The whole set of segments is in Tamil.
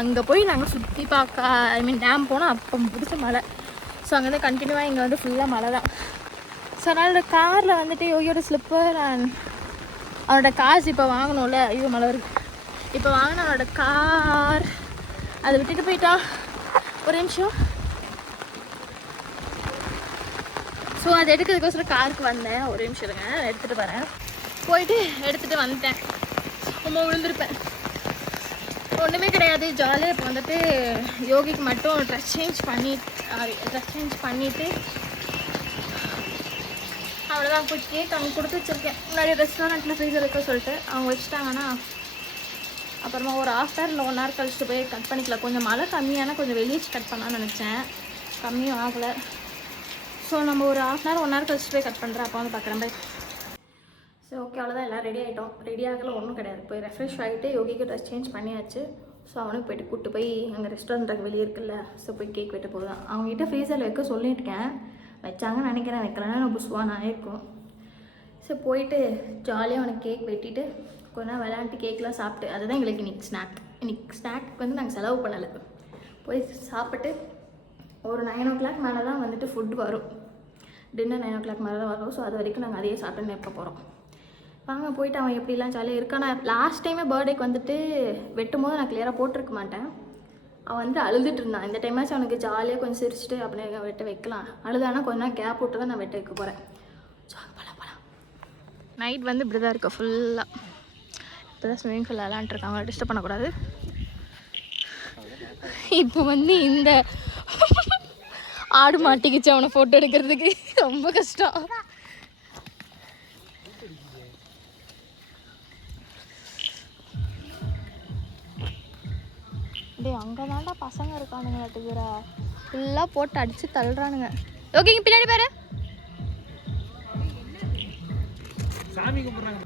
அங்கே போய் நாங்கள் சுற்றி பார்க்க ஐ மீன் டேம் போனால் அப்போ பிடிச்ச மழை. ஸோ அங்கேருந்து கண்டினியூவாக இங்கே வந்து ஃபுல்லாக மழை தான். ஸோ அதனால் காரில் வந்துட்டு யோகியோட ஸ்லிப்பர் அண்ட் அவனோட காசு இப்போ வாங்கணும்ல ஐயோ மழை வருது. இப்போ வாங்கின அவனோட கார் அதை விட்டுட்டு போயிட்டா? ஒரு நிமிஷம். ஸோ அதை எடுக்கிறதுக்கோசரம் காருக்கு வந்தேன். ஒரு நிமிஷம் இருங்க எடுத்துகிட்டு வரேன். போயிட்டு எடுத்துகிட்டு வந்துட்டேன். ரொம்ப விழுந்திருப்பேன். ஒன்றுமே கிடையாது. ஜாலியாக இப்போ வந்துட்டு யோகிக்கு மட்டும் ட்ரெஸ் சேஞ்ச் பண்ணி ட்ரெஸ் சேஞ்ச் பண்ணிவிட்டு அவ்வளோதான் போய் கேக் அவங்க கொடுத்து வச்சுருக்கேன். முன்னாடி ரெஸ்டாரண்ட்டில் ஃப்ரீசர் வைக்க சொல்லிட்டு அவங்க வச்சுட்டாங்கன்னா அப்புறமா ஒரு ஆஃப் ஹவர் இல்லை ஒன் ஹவர் கழிச்சுட்டு போய் கட் பண்ணிக்கலாம். கொஞ்சம் மழை கம்மியான கொஞ்சம் வெளியே கட் பண்ணலாம்னு நினச்சேன். கம்மியும் ஆகலை. ஸோ நம்ம ஒரு ஆஃப் ஹவர் ஒன் ஹவர் கழிச்சுட்டு போய் கட் பண்ணுறேன் அப்போ வந்து பார்க்குறேன் பை சரி ஓகே அவ்வளோதான் எல்லாம் ரெடி ஆகிட்டோம் ரெடி ஆகல ஒன்றும் கிடையாது. போய் ரெஃப்ரெஷ் ஆகிட்டு யோகிக்கு ட்ரெஸ் சேஞ்ச் பண்ணியாச்சு. ஸோ அவனுக்கு போயிட்டு கூப்பிட்டு போய் அங்கே ரெஸ்டாரண்ட்டுக்கு வெளியே இருக்குல்ல ஸோ போய் கேக் வெட்ட போதும் அவங்ககிட்ட ஃப்ரீசரில் வைக்க சொல்லியிருக்கேன். வச்சாங்கன்னு நினைக்கிறேன். வைக்கலன்னா நான் புஸ்வான் இருக்கும். ஸோ போயிட்டு ஜாலியாக அவனுக்கு கேக் வெட்டிட்டு கொஞ்ச நேரம் விளையாண்டு கேக்லாம் சாப்பிட்டு அதுதான் எங்களுக்கு இன்றைக்கி ஸ்நாக் இன்னைக்கு ஸ்நாக் வந்து நாங்கள் செலவு பண்ணலை. போய் சாப்பிட்டு ஒரு நைன் ஓ கிளாக் மேலே தான் வந்துட்டு ஃபுட் வரும். டின்னர் நைன் ஓ கிளாக் மேலே தான் வரும். ஸோ அது வரைக்கும் நாங்கள் அதையே சாப்பிட்டு இருக்க போகிறோம் வாங்க போயிட்டு அவன் எப்படிலாம் ஜாலியாக இருக்கான். நான் லாஸ்ட் டைமே பர்த்டேக்கு வந்துட்டு வெட்டும் போது நான் கிளியராக போட்டிருக்க மாட்டேன். அவன் வந்து அழுதுட்டு இருந்தான். இந்த டைமாச்சும் அவனுக்கு ஜாலியாக கொஞ்சம் சிரிச்சுட்டு அப்படியே வெட்ட வைக்கலாம். அழுதானா கொஞ்ச நேரம் கேப் விட்டு தான் நான் வெட்ட வைக்க போகிறேன் ஸோ போகலாம் போகலாம் நைட் வந்து இப்படி தான் இருக்கு ஃபுல்லாக இப்போ தான் ஸ்விம்மிங் பூல் விளாண்டுருக்காங்க டிஸ்டர்ப் பண்ணக்கூடாது. இப்போ வந்து இந்த ஆடு மாட்டிக்கிச்சு அவனை ஃபோட்டோ எடுக்கிறதுக்கு. ரொம்ப கஷ்டம். டேய் அங்கே தான்டா பசங்க இருக்கானுங்களாட்டுக்குற ஃபுல்லாக போட்டு அடித்து தள்ளுறானுங்க. ஓகே இங்கே பின்னாடி பாரு. சாமி கும்பிட்றாங்க.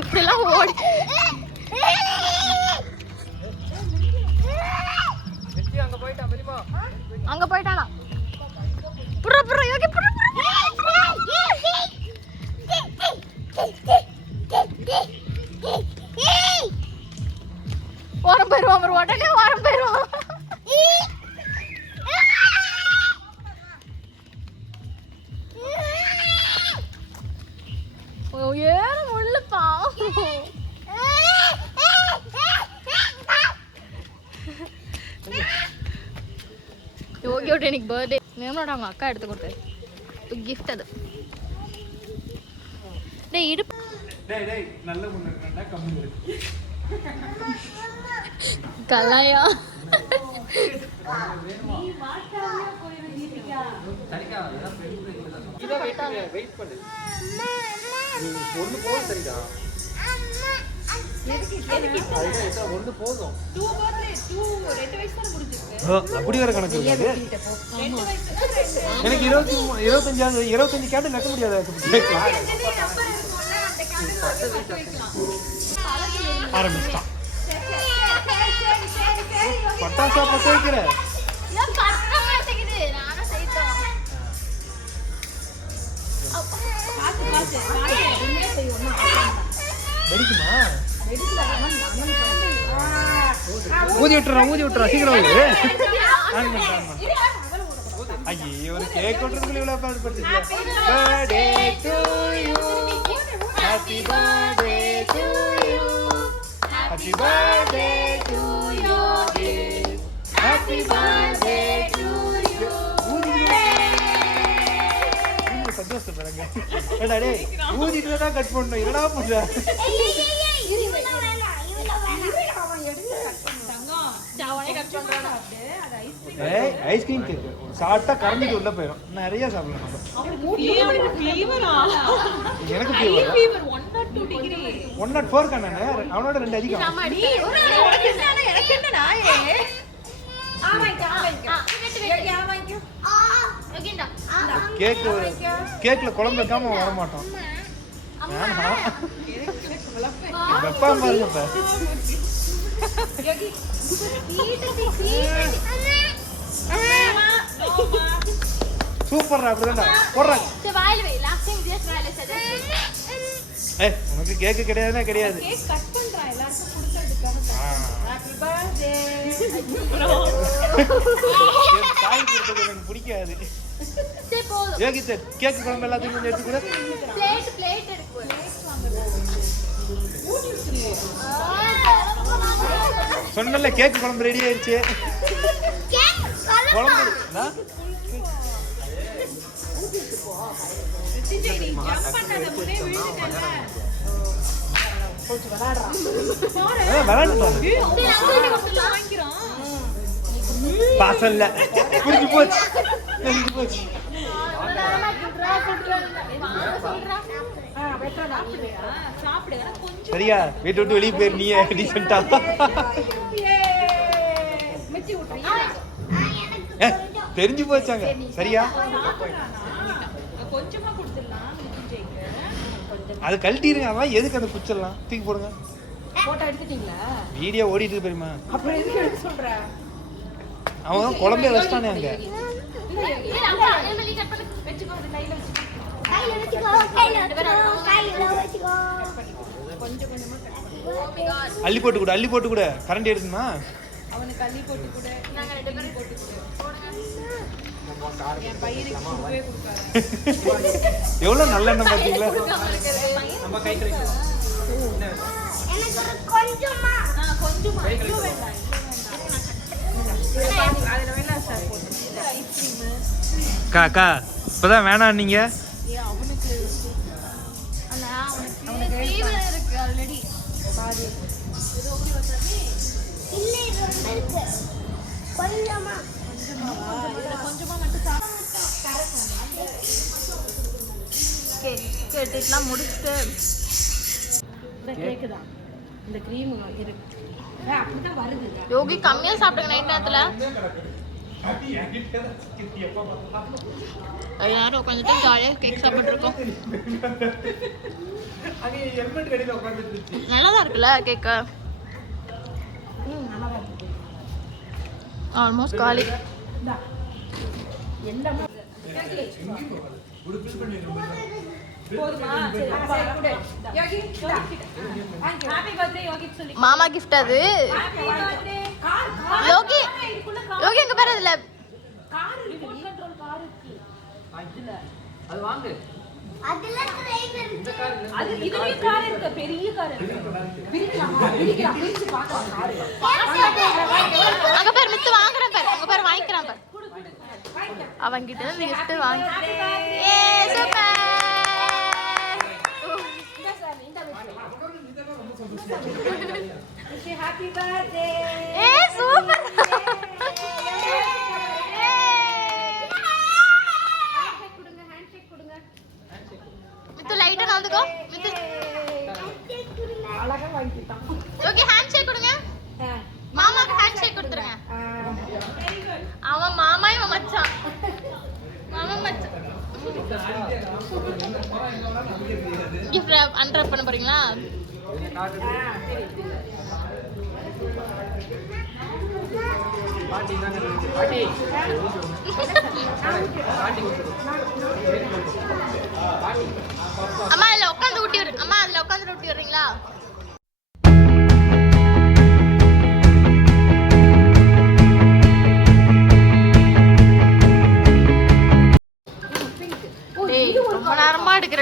இப்படிலாம் ஓடி. அங்க போயிட்டான் அங்கே போயிட்டானா அவங்க அக்கா எடுத்து கொடுத்தது கிஃப்ட் அது. டேய் இடுப்பு. கலாயா. வெயிட் பண்ணு சரிடா அதுதான் போதும் அப்படி வேற கணக்கு இருக்காது. எனக்கு இருபத்தி இருபத்தஞ்சாவது இருபத்தஞ்சு கேட்டு நடக்க முடியாது. ஆரம்பிச்சிட்டான். பட்டாசா பத்த வைக்கிற. வெடிக்குமா? ஊதி விட்டுறா ஊதி விட்டுறா சீக்கிரம் ஊது. ஐயே ஒரு கேக் கொட்டுறதுக்குள்ள இவ்வளவு பாடுபடுத்துச்சு birthday to you happy birthday to you happy birthday to you happy birthday to you சந்தோஷப்படுறாங்க ஏடா டேய் ஊதிட்டு தான் கட் பண்ணணும். என்னடா பண்ற ஏய் ஐஸ்கிரீம் கேக் சாப்பிட்டா கரண்டிக்கு உள்ள போயிடும். நிறைய சாப்பிடலாம் நம்ம. எனக்கு ஃபீவர் ஒன் நாட் ஃபோர் அவனோட ரெண்டு அதிகம். கேக் கேக்ல குழம்பு வைக்காம வர மாட்டோம் வெப்பா பாருங்க இப்ப சூப்பர்ரா அப்படிதான்டா போடுறாங்க ஏய் உனக்கு கேக்கு கிடையாதுன்னா கிடையாது எனக்கு பிடிக்காது சரி போதும் யோகித்த கேக்கு குழம்பு எல்லாத்தையும் கொஞ்சம் எடுத்து கூட சொன்னல கேக் குழம்பு ரெடி ஆயிடுச்சு குழம்பு என்ன? புரிஞ்சு போச்சு. போச்சு. சரியா வீட்டு விட்டு வெளியே போயிரு நீயே டீசெண்டா தெரிஞ்சு போச்சாங்க சரியா அது கழட்டிடுங்க அதான் எதுக்கு அதை குச்சிடலாம் தூக்கி போடுங்க வீடியோ ஓடிட்டு பெரியமா அவன் தான் குழம்பே வச்சிட்டானே அங்க அள்ளி போட்டு கூட அள்ளி போட்டு கூட. கரண்ட் எடுத்துமா அவனுக்கு அள்ளி போட்டு கூட. போட்டு என் பையனுக்கு கொடுக்கவே கொடுக்காது. எவ்வளவு நல்ல எண்ணம் பாத்தீங்களா போட்டு. ஐஸ்கிரீமு. அக்கா அக்கா இப்பதான் வேணாம் நீங்க. இந்த தான் இந்த க்ரீம் இருக்கு ஆ, அப்படிதான் வருது யோகி கம்மியா சாப்பிடுங்க நைட் நேரத்துல எல்லாரும் உட்காந்துட்டு ஜாலியா கேக் சாப்பிட்டு இருக்கோம் நல்லா தான் இருக்குல்ல கேக்கு? ம் நல்லா தான் இருக்கு. ஆல்மோஸ்ட் காலி. இந்தா. எல்லாமே போதுமா? சரி அப்பா கொடு. யோகி ஹாப்பி பர்த்டே யோகி சொல்லி. மாமா கிஃப்ட் அது. யோகி யோகி எங்க பேர் அதுல. கார் ரிமோட் கண்ட்ரோல் கார் இருக்கு. அது வாங்கு. அது இதுலயும் கார் இருக்கு பெரிய கார் இருக்கு. பிரிக்கலாமா பிரிக்கலாம் பிரிச்சு பார்க்கலாம் கார் அங்க பேர் மித்து வாங்குறேன் பேர். உங்க பேர் வாங்கிக்கிறான் பேர். அவங்க கிட்ட இருந்து gift வாங்கி ஏ சூப்பர். ஹாப்பி பர்த்டே ஏ சூப்பர்.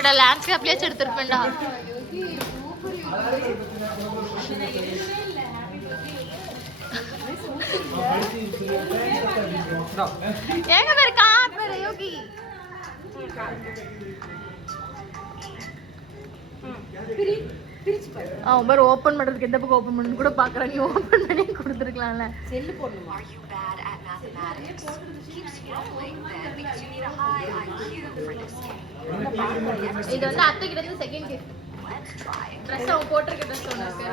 நேரமா எடுக்கிறடா லேண்ட்ஸ்கேப்லயே எடுத்திருப்பேன்டா எங்க பேரு கார் பேரு யோகி பிரி பிரிச்சு பாரு அவன் பேர். ஓபன் பண்றதுக்கு எந்த பக்கம் ஓபன் பண்ணு? கூட பாக்குறான். நீ ஓபன் பண்ணி கொடுத்துருக்கலாம்ல. செல்லு போடணுமா. இது வந்து அத்தை கிட்ட இருந்து second gift Let's try. Dress அவன் போட்டிருக்க ட்ரெஸ் ஒன்று இருக்கு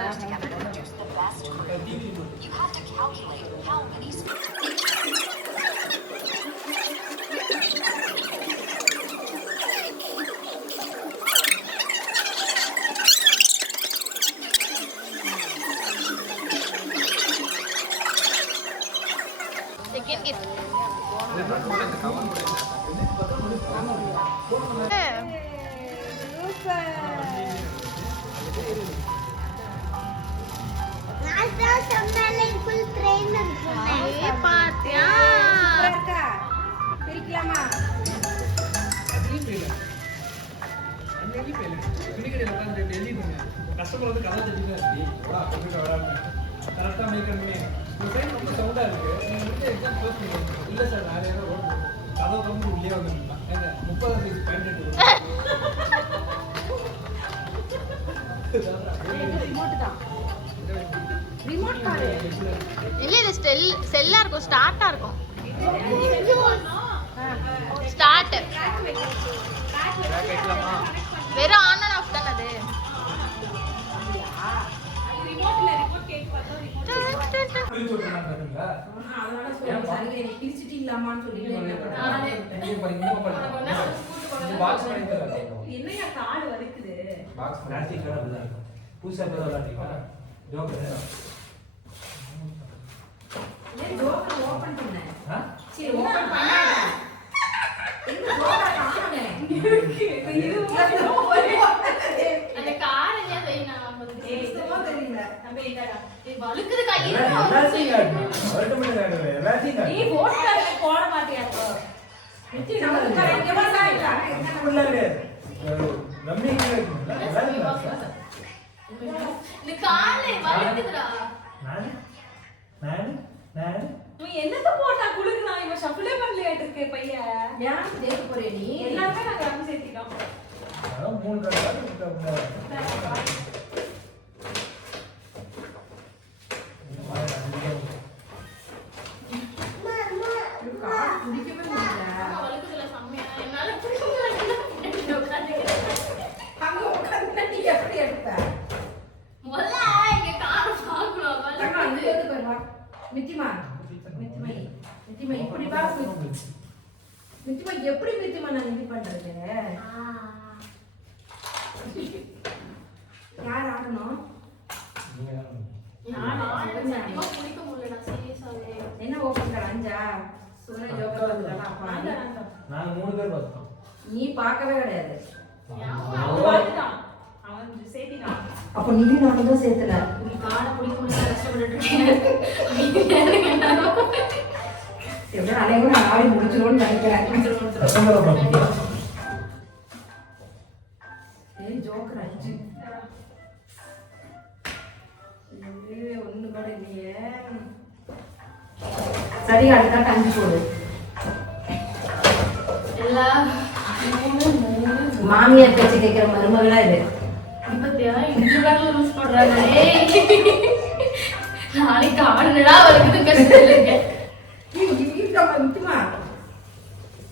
ரிமோட் தான். ரிமோட் காரு இல்லை இது ஸ்டெல் செல்லாக இருக்கும் ஸ்டார்ட்டாக இருக்கும். ஸ்டார்ட் வெறும் ஆன் அண்ட் ஆஃப் தானே அது. என்னையா கால் வலிக்குது? தான். புதுசா இப்பதான் விளையாடுறீங்களா? ஜோக்கரு. போட மாட்டியா நம்பிக்கை. இந்த காலு வழுக்குதுடா. நானு? நானு? நானு? நீ என்னத்த போட்டா குளுக்குறான் இவன் ஷஃபிளே பண்ணலையாட்டு இருக்கே பையன் ஏன் தேக்க போறே நீ எல்லாமே நாங்க சேர்த்திட்டோம் அதான் மூணு தடவை விட்டு அப்படியே. கால் குடிக்கவே முடியல ஆமா, வழுக்குதுல செம்மையா. என்னால பிடிக்க முடியல. பின்னாடி உட்காந்துக்கிறேன். அங்க உட்கார்ந்து நீ எப்படி எடுப்ப முதல்ல இங்க காரை பார்க்கணும். தங்கம் அங்க வழுக்குது. வந்து பாரு வா மித்திமா மித்திமை மித்திமை இப்படி வா மித்திமா எப்படி மித்திமா நான் இது பண்றது யார் ஆடணும். என்ன ஓப்பன் அஞ்சா சுகர ஜோக்கர் நான் மூணு பேர் பார்த்தோம் நீ பார்க்கவே கிடையாது அவன் அப்ப நீ நான் தான் சேர்த்துல. நீ கஷ்டப்பட்டுட்டு இருக்கேன். எப்படியும் அனைவரும் நான் ஆடி முடிச்சிருவோம்னு நினைக்கிறேன். ஏய் ஜோக்கர் அஞ்சு கூட இல்லையே சரி அடுத்த அஞ்சு போடு. மாமியார் பேச்சு கேட்கிற மருமகளா இது. இப்பத்தியா இந்த பேர்ல லூஸ் போடுறாங்க. நாளைக்கு ஆடுனடா கஷ்டத்துல இருக்கேன் மித்துமா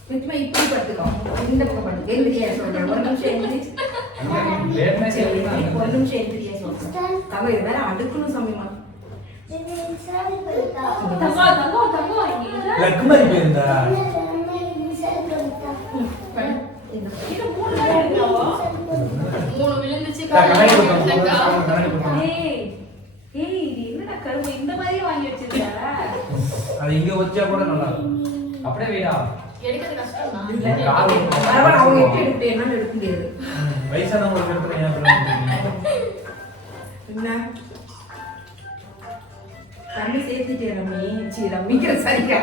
மித்துமா இப்படி படுத்துக்கோ. இந்த பக்கம் படுத்துக்க எந்திரியா சொல்றேன். ஒரு நிமிஷம் எந்திரிச்சு சரி, ஒரு நிமிஷம் எந்திரியா சொல்றேன். தங்க இது வேற அடுக்கணும் சமயமா. இந்த மூணு மூணு விழுந்துச்சு ஏய் இது என்னடா கரும்பு? இந்த மாதிரியே வாங்கி வச்சிருக்க அது இங்க வச்சா கூட நல்லா அப்படியே வைடா. எடுக்கிறது கஷ்டம் தான். இல்ல, கால். வைக்கணும். பரவாயில்ல அவங்க எப்படி எடுத்து என்னால எடுக்க முடியாது. ம், வயசானவங்களுக்கு இடத்துல ஏன் இப்படிலாம் பண்றீங்க? என்ன? தண்ணி சேர்த்துட்டே ரம்மி? சி ரம்மிக்கிற சரியா.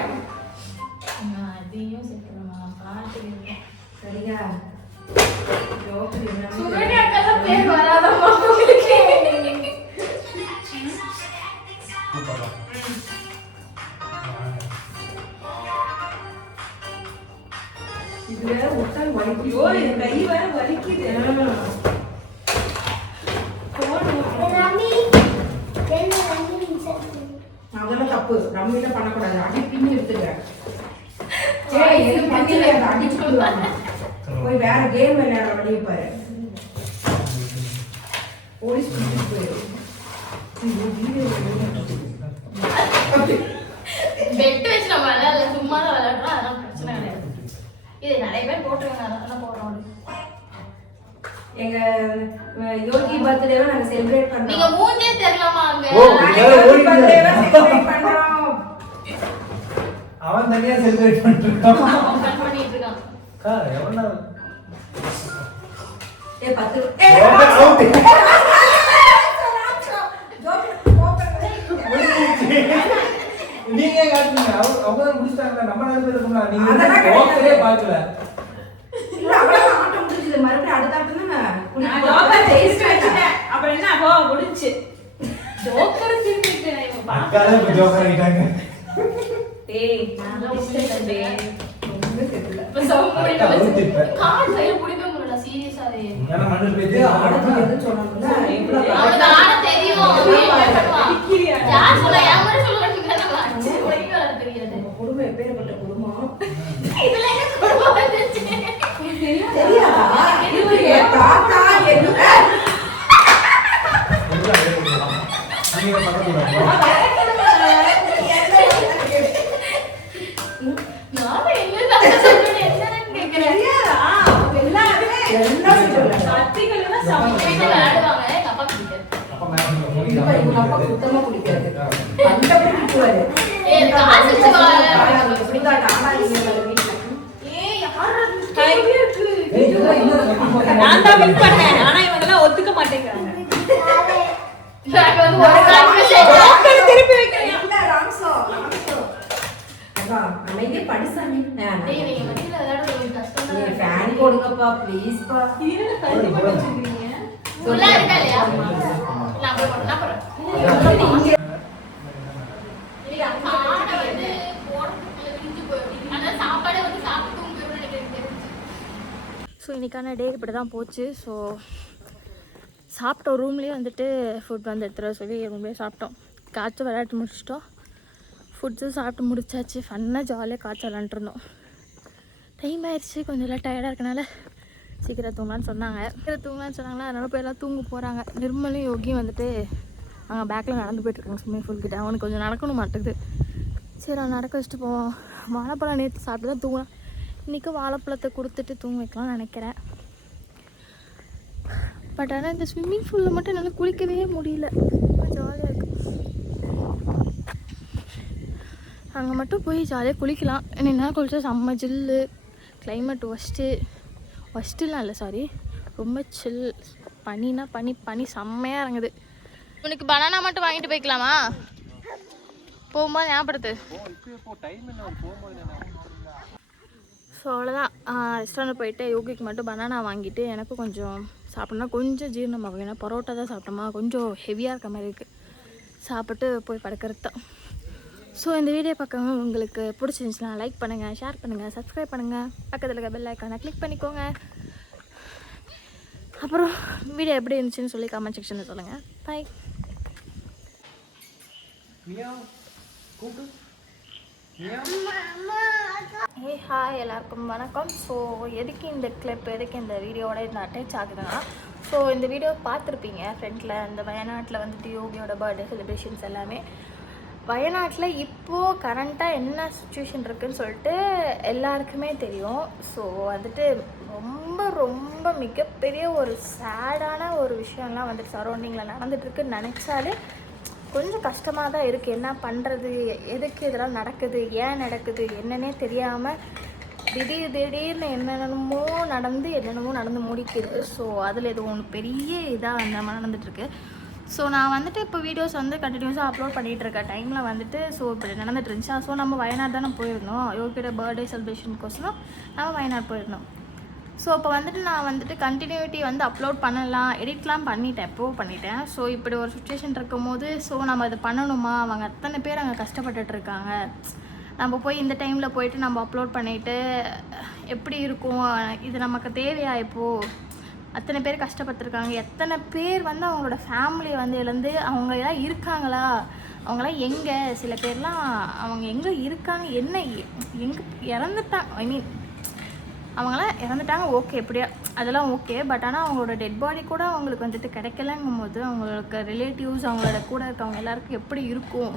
அதையும் பாட்டு சரியா. இது வேற விட்டால் ஐயோ என் கை வேற வலிக்குது அதெல்லாம் தப்பு ரம்மில பண்ணக்கூடாது அடி பின்னி எடுத்துக்கிறேன் ஏய் எது அடிச்சு போய் வேற கேம் விளையாட வழியை பாரு. போலீஸ் பிடிச்சிட்டு போயிடும் பெட் வச்சு நம்ம விளையாடல சும்மா தான் விளையாடுறோம் அதெல்லாம் பிரச்சனை கிடையாது. இது நிறைய பேர் போட்டுருவாங்க அதெல்லாம் போடுறோம் எங்க யோகி பர்த்டேவை நாங்க செலிப்ரேட் நீங்க பண்றோம் மூஞ்சே தெரியலாமா அங்க. நாங்க யோகி பர்த்டேவை. செலிப்ரேட் பண்றோம். அவன் தனியா செலிப்ரேட் பண்ணிட்டு இருக்கான். கட் பண்ணிட்டு இருக்கான். அக்கா, எவ்வளவு நீங்க காட்டுங்க நம்ம நாலு பேர் இருக்கோம்ல அடுத்த ஆட்டம் நான் அப்புறம் என்ன அப்போ முடிஞ்சு ஜோக்கர் திரும்பிட்டேன் இவன் பாக்கல குடும்பம் எப்பேற்பட்ட குடும்பம்? இதுல என்ன குடும்பம் வந்துச்சு? தெரியாதா? என் தாத்தா என்ன நீங்க பண்ணக்கூடாது நாம என்ன தப்பு சொல்றேன்னு என்னன்னு கேக்குறேன் தெரியாதா? எல்லாருமே எல்லாம் சொல்லுவாங்க. கத்திகளோட சமைச்சு விளையாடுவாங்க எங்க அப்பா பிடிக்காது அப்ப மேல இப்ப இவங்க அப்பா சுத்தமா பிடிக்காது. கண்டபடி திட்டுவாரு. ஏய், காசு வச்சு வா. ஆனா, அவங்க இப்படிதான் ஆடாதீங்க எங்க வீட்டுல. ஏய் யார் அது? ஏய், இதெல்லாம் இன்னொரு நான் தான் வின் பண்ணேன். ஆனா இவங்க எல்லாம் ஒத்துக்க மாட்டேங்கிறாங்க. திருப்பி வைக்கிறேன். அமைதியா படி சாமி. fan போடுங்கப்பா, please ஸோ இன்றைக்கான டே இப்படி தான் போச்சு ஸோ சாப்பிட்டோம் ரூம்லேயே வந்துட்டு ஃபுட் வந்து எடுத்துகிற சொல்லி ரூம்லேயே சாப்பிட்டோம். காய்ச்சல் விளையாட்டு முடிச்சிட்டோம். ஃபுட்ஸும் சாப்பிட்டு முடிச்சாச்சு. ஃபன்னாக ஜாலியாக காய்ச்சல் விளாண்டுருந்தோம் டைம் ஆயிடுச்சு. கொஞ்சம் எல்லாம் டயர்டாக இருக்கனால சீக்கிரம் தூங்கலான்னு சொன்னாங்க. சீக்கிரம் தூங்கலான்னு சொன்னாங்களா அதனால போய் எல்லாம் தூங்க போகிறாங்க நிர்மலும் யோகியும் வந்துட்டு அங்கே பேக்கில் நடந்து போயிட்டுருக்காங்க ஸ்விம்மிங் பூல் கிட்ட. அவனுக்கு கொஞ்சம் நடக்கணும் மாட்டேங்குது சரி அவன் நடக்க வச்சுட்டு போவோம் வாழைப்பழம் நேற்று சாப்பிட்டு தான் தூங்கலாம் இன்றைக்கி வாழைப்பழத்தை கொடுத்துட்டு தூங்க வைக்கலாம்னு நினைக்கிறேன். பட் ஆனால் இந்த ஸ்விம்மிங் பூலில் மட்டும் என்னால் குளிக்கவே முடியல. ஜாலியாக இருக்கு. அங்கே மட்டும் போய் ஜாலியாக குளிக்கலாம். என்ன குளிச்சா செம்ம ஜில்லு கிளைமேட் ஒஸ்ட்டு ஃபஸ்ட்டுலாம் இல்லை சாரி ரொம்ப சில் பனினா பனி பனி செம்மையாக இறங்குது. உனக்கு பனானா மட்டும் வாங்கிட்டு போய்க்கலாமா? போகும்போது ஞாபகப்படுத்து. ஸோ அவ்வளோதான் ரெஸ்டாரண்ட் போயிட்டு யோகிக்கு மட்டும் பனானா வாங்கிட்டு எனக்கும் கொஞ்சம் சாப்பிட்டோம்னா கொஞ்சம் ஜீரணமாகும். ஏன்னா பரோட்டா தான் சாப்பிட்டோமா? கொஞ்சம் ஹெவியாக இருக்க மாதிரி இருக்குது சாப்பிட்டு போய் படுக்கிறது தான் ஸோ இந்த வீடியோ பார்க்கவங்க உங்களுக்கு பிடிச்சிருந்துச்சுன்னா லைக் பண்ணுங்கள் ஷேர் பண்ணுங்கள் சப்ஸ்கிரைப் பண்ணுங்கள் பக்கத்தில் இருக்க பெல் ஐக்கானை கிளிக் பண்ணிக்கோங்க. அப்புறம் வீடியோ எப்படி இருந்துச்சுன்னு சொல்லி கமெண்ட் செக்ஷனில் சொல்லுங்கள் பை மியாவ் கூப்பிடு. மியாவ். ஹே ஹாய் எல்லாருக்கும் வணக்கம். ஸோ எதுக்கு இந்த கிளிப் எதுக்கு இந்த வீடியோவோட இது அட்டாச் ஆகுதுன்னா ஸோ இந்த வீடியோ பார்த்துருப்பீங்க ஃப்ரெண்டில் இந்த வயநாட்டில் வந்துட்டு யோகியோட பர்த்டே செலிப்ரேஷன்ஸ் எல்லாமே. வயநாட்டில் இப்போது கரண்ட்டாக என்ன சுச்சுவேஷன் இருக்குதுன்னு சொல்லிட்டு எல்லாருக்குமே தெரியும். ஸோ வந்துட்டு ரொம்ப ரொம்ப மிகப்பெரிய ஒரு சேடான ஒரு விஷயம்லாம் வந்துட்டு சரௌண்டிங்கில் நடந்துகிட்ருக்குன்னு நினச்சாலே கொஞ்சம் கஷ்டமாக தான் இருக்குது என்ன பண்ணுறது எதுக்கு இதெல்லாம் நடக்குது? ஏன் நடக்குது? என்னன்னே தெரியாமல் திடீர் திடீர்னு என்னென்னமோ நடந்து என்னென்னமோ நடந்து முடிக்குது. ஸோ அதில் இது ஒன்று பெரிய இதாக நம்ம நடந்துகிட்ருக்கு ஸோ நான் வந்துட்டு இப்போ வீடியோஸ் வந்து கண்டினியூஸாக அப்லோட் பண்ணிகிட்டு இருக்க டைமில் வந்துட்டு ஸோ இப்படி நடந்துட்டு இருந்துச்சா ஸோ நம்ம வயநாடு தானே போயிருந்தோம். யோகியோட பர்த்டே செலிப்ரேஷனுக்கோசரம் நம்ம வயநாடு போயிருந்தோம். ஸோ இப்போ வந்துட்டு நான் வந்துட்டு கண்டினியூட்டி வந்து அப்லோட் பண்ணலாம் எடிட்லாம் பண்ணிட்டேன் எப்போ பண்ணிட்டேன். ஸோ இப்படி ஒரு சுச்சுவேஷன் இருக்கும்போது ஸோ நம்ம அதை பண்ணணுமா? அவங்க அத்தனை பேர் அங்கே கஷ்டப்பட்டுட்டு இருக்காங்க நம்ம போய் இந்த டைமில் போயிட்டு நம்ம அப்லோட் பண்ணிவிட்டு எப்படி இருக்கும்? இது நமக்கு தேவையா இப்போது அத்தனை பேர் கஷ்டப்பட்டுருக்காங்க. எத்தனை பேர் வந்து அவங்களோட ஃபேமிலியை வந்து இழந்து அவங்க எல்லாம் இருக்காங்களா? அவங்களாம் எங்கே? சில பேர்லாம் அவங்க எங்கே இருக்காங்க? என்ன எங்கே இறந்துட்டாங்க? ஐ மீன் அவங்களாம் இறந்துட்டாங்க ஓகே எப்படியா அதெல்லாம் ஓகே பட் ஆனால் அவங்களோட டெட் பாடி கூட அவங்களுக்கு வந்துட்டு கிடைக்கலங்கும் போது அவங்களுக்கு ரிலேட்டிவ்ஸ் அவங்களோட கூட இருக்கவங்க எல்லாருக்கும் எப்படி இருக்கும்?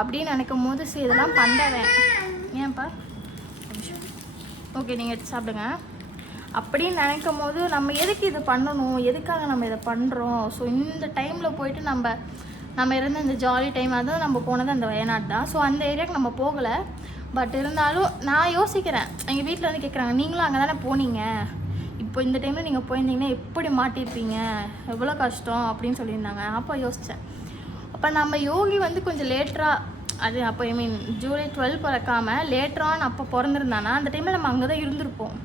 அப்படின்னு நினைக்கும் போது சரி இதெல்லாம் பண்ணுறேன் ஏன்ப்பா ஓகே நீங்கள் எடுத்து சாப்பிடுங்க. அப்படின்னு நினைக்கும் போது நம்ம எதுக்கு இது பண்ணணும்? எதுக்காக நம்ம இதை பண்ணுறோம் ஸோ இந்த டைமில் போயிட்டு நம்ம நம்ம இருந்த இந்த ஜாலி டைம் அதுவும் நம்ம போனது அந்த வயநாடு தான். ஸோ அந்த ஏரியாவுக்கு நம்ம போகலை. பட் இருந்தாலும் நான் யோசிக்கிறேன். எங்கள் வீட்டில் வந்து கேட்குறாங்க நீங்களும் அங்கே தானே போனீங்க? இப்போ இந்த டைமில் நீங்கள் போயிருந்தீங்கன்னா எப்படி மாட்டியிருப்பீங்க? எவ்வளோ கஷ்டம்? அப்படின்னு சொல்லியிருந்தாங்க. அப்போ யோசித்தேன் அப்போ நம்ம யோகி வந்து கொஞ்சம் லேட்டராக அது அப்போ ஐ மீன் ஜூலை டுவெல் பிறக்காமல் லேட்டரான் அப்போ பிறந்திருந்தானா? அந்த டைமில் நம்ம அங்கே தான் இருந்திருப்போம்.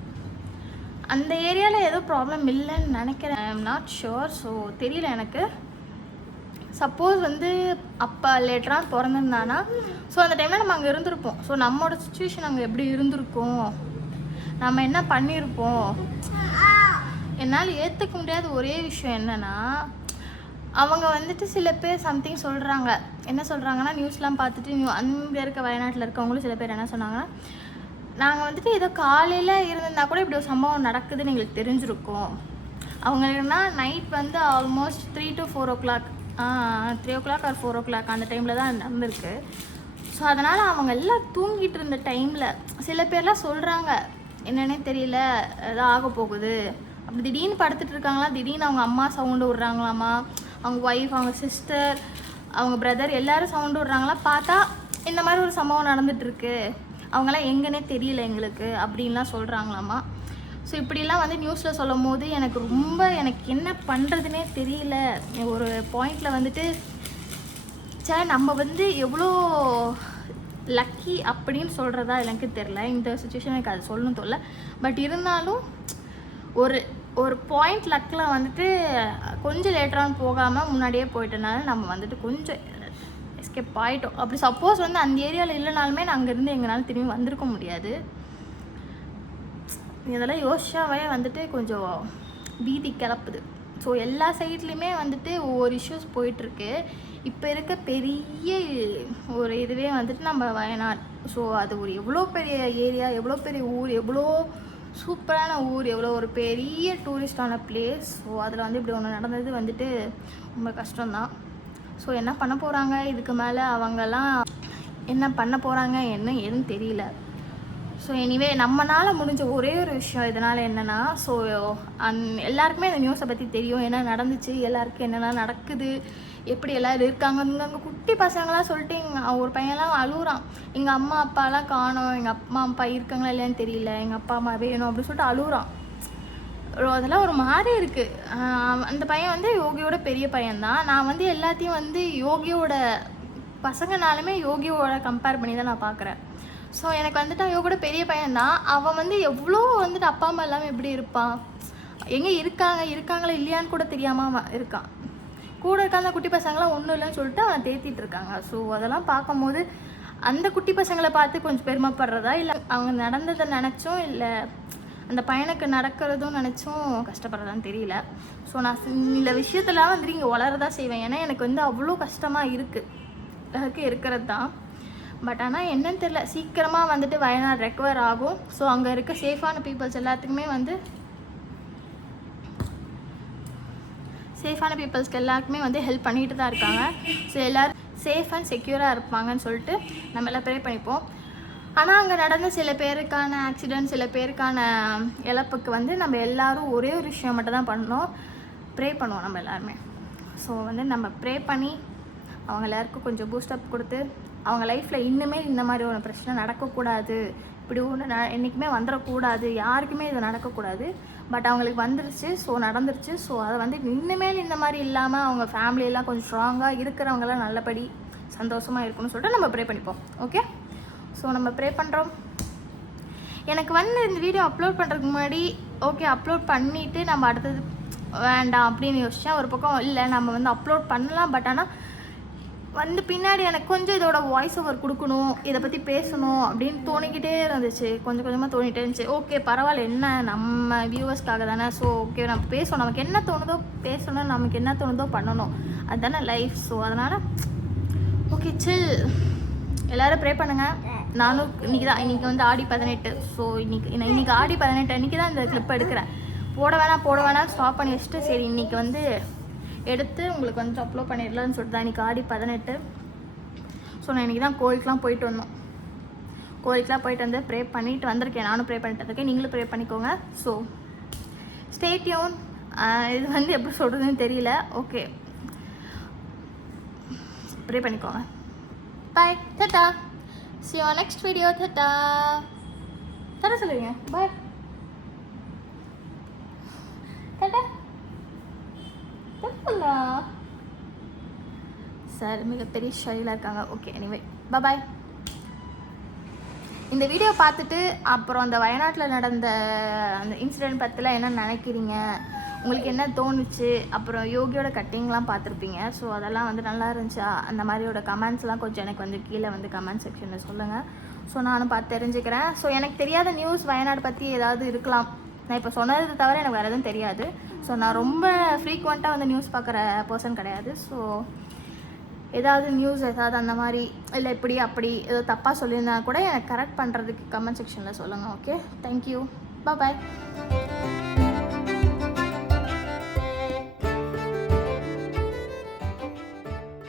அந்த ஏரியாவில் ஏதோ ப்ராப்ளம் இல்லைன்னு நினைக்கிறேன். I am not sure so தெரியல எனக்கு. சப்போஸ் வந்து அப்பா லேட்டராக பிறந்திருந்தானா? ஸோ அந்த டைமில் நம்ம அங்கே இருந்திருப்போம். ஸோ நம்மளோட சுச்சுவேஷன் அங்கே எப்படி இருந்திருக்கும்? நம்ம என்ன பண்ணியிருப்போம் என்னால் ஏற்றுக்க முடியாத ஒரே விஷயம் என்னென்னா அவங்க வந்துட்டு சில பேர் சம்திங் சொல்கிறாங்க என்ன சொல்கிறாங்கன்னா நியூஸ்லாம் பார்த்துட்டு நியூ அங்கே இருக்க வயநாட்டில் இருக்கவங்களும் சில பேர் என்ன சொன்னாங்கன்னா நாங்கள் வந்துட்டு ஏதோ காலையில் இருந்திருந்தா கூட இப்படி ஒரு சம்பவம் நடக்குதுன்னு எங்களுக்கு தெரிஞ்சிருக்கும். அவங்களுக்குனா நைட் வந்து almost three to four o'clock three o'clock or four o'clock அந்த டைமில் தான் நடந்திருக்கு. ஸோ அதனால் அவங்க எல்லாம் தூங்கிட்டு இருந்த டைமில் சில பேர்லாம் சொல்கிறாங்க என்னன்னே தெரியல ஏதோ ஆக போகுது. அப்படி திடீர்னு படுத்துட்டு இருக்காங்களா திடீர்னு அவங்க அம்மா சவுண்டு விட்றாங்களாமா அவங்க ஒய்ஃப் அவங்க சிஸ்டர் அவங்க பிரதர் எல்லாரும் சவுண்டு விட்றாங்களா பார்த்தா இந்த மாதிரி ஒரு சம்பவம் நடந்துட்டுருக்கு அவங்களாம் எங்கன்னே தெரியல எங்களுக்கு அப்படின்லாம் சொல்கிறாங்களாமா ஸோ இப்படிலாம் வந்து நியூஸில் சொல்லும் போது எனக்கு ரொம்ப எனக்கு என்ன பண்ணுறதுனே தெரியல. ஒரு பாயிண்டில் வந்துட்டு சே நம்ம வந்து எவ்வளோ லக்கி அப்படின்னு சொல்கிறதா எனக்கு தெரில இந்த சுச்சுவேஷன் எனக்கு அது சொல்லணும் தோல பட் இருந்தாலும் ஒரு ஒரு பாயிண்ட் லக்கில் வந்துட்டு கொஞ்சம் லேட்டராக போகாமல் முன்னாடியே போயிட்டனால நம்ம வந்துட்டு கொஞ்சம் எஸ்கேப் ஆகிட்டோம் அப்படி சப்போஸ் வந்து அந்த ஏரியாவில் இல்லைனாலுமே நான் அங்கேருந்து எங்களால் திரும்பி வந்திருக்க முடியாது. இதெல்லாம் யோசிச்சாவே வந்துட்டு கொஞ்சம் பீதி கிளப்புது. ஸோ எல்லா சைட்லேயுமே வந்துட்டு ஒவ்வொரு இஷ்யூஸ் போயிட்டுருக்கு. இப்போ இருக்க பெரிய ஒரு இதுவே வந்துட்டு நம்ம வயநாடு. ஸோ அது ஒரு எவ்வளோ பெரிய ஏரியா எவ்வளோ பெரிய ஊர் எவ்வளோ சூப்பரான ஊர் எவ்வளோ ஒரு பெரிய டூரிஸ்டான பிளேஸ் ஸோ அதில் வந்து இப்படி ஒன்று நடந்தது வந்துட்டு ரொம்ப கஷ்டம்தான். ஸோ என்ன பண்ண போகிறாங்க இதுக்கு மேலே அவங்கெல்லாம் என்ன பண்ண போகிறாங்க என்ன ஏதுன்னு தெரியல. ஸோ எனிவே நம்மனால் முடிஞ்ச ஒரே ஒரு விஷயம் இதனால் என்னென்னா ஸோ அந் எல்லாருக்குமே இந்த நியூஸை பற்றி தெரியும். என்ன நடந்துச்சு? எல்லாருக்கும் என்னென்ன நடக்குது? எப்படி எல்லோரும் இருக்காங்கன்னு அங்கே குட்டி பசங்களாம் சொல்லிட்டு எங்கள் ஒரு பையன்லாம் அழுகுறான் எங்கள் அம்மா அப்பாலாம் காணோம். எங்கள் அம்மா அப்பா இருக்காங்களா இல்லையான்னு தெரியல. எங்கள் அப்பா அம்மா வேணும் அப்படின்னு சொல்லிட்டு அழுகுறான் அதெல்லாம் ஒரு மாதிரி இருக்குது அந்த பையன் வந்து யோகியோட பெரிய பையன்தான். நான் வந்து எல்லாத்தையும் வந்து யோகியோட பசங்கனாலுமே யோகியோட கம்பேர் பண்ணி தான் நான் பார்க்குறேன். ஸோ எனக்கு வந்துட்டு அவன் கூட பெரிய பையன்தான். அவன் வந்து எவ்வளோ வந்துட்டு அப்பா அம்மா இல்லாமல் எப்படி இருப்பான்? எங்கே இருக்காங்க இருக்காங்களா இல்லையான்னு கூட தெரியாமல் அவன் இருக்கான். கூட இருக்க அந்த குட்டி பசங்களாம் ஒன்றும் இல்லைன்னு சொல்லிட்டு அவன் தேத்திட்டு இருக்காங்க. ஸோ அதெல்லாம் பார்க்கும்போது அந்த குட்டி பசங்களை பார்த்து கொஞ்சம் பெருமைப்படுறதா? இல்லை அவங்க நடந்ததை நினச்சும் இல்லை அந்த பையனுக்கு நடக்கிறதும் நினச்சும் கஷ்டப்படுறதான்னு தெரியல. ஸோ நான் இந்த விஷயத்தெல்லாம் வந்துட்டு இங்கே வளரதான் செய்வேன். ஏன்னா எனக்கு வந்து அவ்வளோ கஷ்டமாக இருக்குது எல்லாருக்கும் இருக்கிறது தான் பட் ஆனால் என்னன்னு தெரியல. சீக்கிரமாக வந்துட்டு வயநாடு ரெக்கவர் ஆகும். ஸோ அங்கே இருக்க சேஃபான பீப்புள்ஸ் எல்லாத்துக்குமே வந்து சேஃபான பீப்புள்ஸ்க்கு எல்லாருக்குமே வந்து ஹெல்ப் பண்ணிட்டு தான் இருக்காங்க. ஸோ எல்லோரும் சேஃப் அண்ட் செக்யூராக இருப்பாங்கன்னு சொல்லிட்டு நம்ம எல்லாம் ப்ரே பண்ணிப்போம். ஆனால் அங்கே நடந்த சில பேருக்கான ஆக்சிடென்ட் சில பேருக்கான இழப்புக்கு வந்து நம்ம எல்லாரும் ஒரே ஒரு விஷயம் மட்டும் தான் பண்ணோம். ப்ரே பண்ணுவோம் நம்ம எல்லாருமே. ஸோ வந்து நம்ம ப்ரே பண்ணி அவங்க எல்லாருக்கும் கொஞ்சம் பூஸ்டப் கொடுத்து அவங்க லைஃப்பில் இன்னுமே இந்த மாதிரி ஒரு பிரச்சனை நடக்கக்கூடாது. இப்படி ஒன்று ந என்றைக்குமே வந்துடக்கூடாது. யாருக்குமே இது நடக்கக்கூடாது. பட் அவங்களுக்கு வந்துருச்சு. ஸோ நடந்துருச்சு. ஸோ அதை வந்து இன்னுமேல் இந்த மாதிரி இல்லாமல் அவங்க ஃபேமிலியெல்லாம் கொஞ்சம் ஸ்ட்ராங்காக இருக்கிறவங்களாம் நல்லபடி சந்தோஷமாக இருக்கணும்னு சொல்லிட்டு நம்ம ப்ரே பண்ணிப்போம். ஓகே ஸோ நம்ம ப்ரே பண்ணுறோம் எனக்கு வந்து இந்த வீடியோ அப்லோட் பண்ணுறதுக்கு முன்னாடி ஓகே அப்லோட் பண்ணிவிட்டு நம்ம அடுத்தது வேண்டாம் அப்படின்னு யோசித்தேன் ஒரு பக்கம் இல்லை நம்ம வந்து அப்லோட் பண்ணலாம். பட் ஆனால் வந்து பின்னாடி எனக்கு கொஞ்சம் இதோட வாய்ஸ் ஓவர் கொடுக்கணும் இதை பற்றி பேசணும் அப்படின்னு தோணிக்கிட்டே இருந்துச்சு. கொஞ்சம் கொஞ்சமாக தோணிட்டே இருந்துச்சு. ஓகே பரவாயில்ல என்ன? நம்ம வியூவர்ஸ்க்காக தானே? ஸோ ஓகே நம்ம பேசணும். நமக்கு என்ன தோணுதோ பேசணும். நமக்கு என்ன தோணுதோ பண்ணணும். அதுதானே லைஃப் ஸோ அதனால் ஓகே சில் எல்லோரும் ப்ரே பண்ணுங்கள் நானும் இன்னைக்கு தான் இன்றைக்கி வந்து ஆடி பதினெட்டு. ஸோ இன்னைக்கு நான் இன்னைக்கு ஆடி பதினெட்டு அன்னைக்கு தான் இந்த கிளிப் எடுக்கிறேன். போட வேணாம் போட வேணாம் ஸ்டாப் பண்ணி வச்சுட்டு சரி இன்னைக்கு வந்து எடுத்து உங்களுக்கு வந்து அப்லோட் பண்ணிடலாம்னு சொல்லிட்டு தான் இன்னைக்கு ஆடி பதினெட்டு. ஸோ நான் இன்னைக்கு தான் கோயிலுக்குலாம் போயிட்டு வந்தோம். கோயிலுக்குலாம் போயிட்டு வந்து ப்ரே பண்ணிட்டு வந்திருக்கேன். நானும் ப்ரே பண்ணிட்டு இருக்கேன் நீங்களும் ப்ரே பண்ணிக்கோங்க. ஸோ ஸ்டேட்யூன் இது வந்து எப்படி சொல்கிறதுன்னு தெரியல. ஓகே ப்ரே பண்ணிக்கோங்க. பாய் தட்டா see you on next video. தட்டா தர சொல்லுவீங்க. பாய் சார் மிகப்பெரிய ஷைலாக இருக்காங்க. ஓகே எனிவே பாய் இந்த வீடியோ பார்த்துட்டு அப்புறம் அந்த வயநாட்டில் நடந்த அந்த இன்சிடென்ட் பற்றிலாம் என்ன நினைக்கிறீங்க? உங்களுக்கு என்ன தோணுச்சு? அப்புறம் யோகியோட கட்டிங்லாம் பார்த்துருப்பீங்க. ஸோ அதெல்லாம் வந்து நல்லா இருந்துச்சா? அந்த மாதிரியோட கமெண்ட்ஸ்லாம் கொஞ்சம் எனக்கு வந்து கீழே வந்து கமெண்ட் செக்ஷனில் சொல்லுங்கள் ஸோ நானும் பார்த்து தெரிஞ்சுக்கிறேன். ஸோ எனக்கு தெரியாத நியூஸ் வயநாடு பற்றி ஏதாவது இருக்கலாம். நான் இப்போ சொன்னது தவிர எனக்கு வேறு எதுவும் தெரியாது. ஸோ நான் ரொம்ப ஃப்ரீக்வெண்ட்டாக வந்து நியூஸ் பார்க்குற பர்சன் கிடையாது. ஸோ ஏதாவது நியூஸ் ஏதாவது அந்த மாதிரி இல்லை இப்படி அப்படி ஏதோ தப்பாக சொல்லியிருந்தா கூட எனக்கு கரெக்ட் பண்ணுறதுக்கு கமெண்ட் செக்ஷனில் சொல்லுங்கள் ஓகே தேங்க்யூ பாய்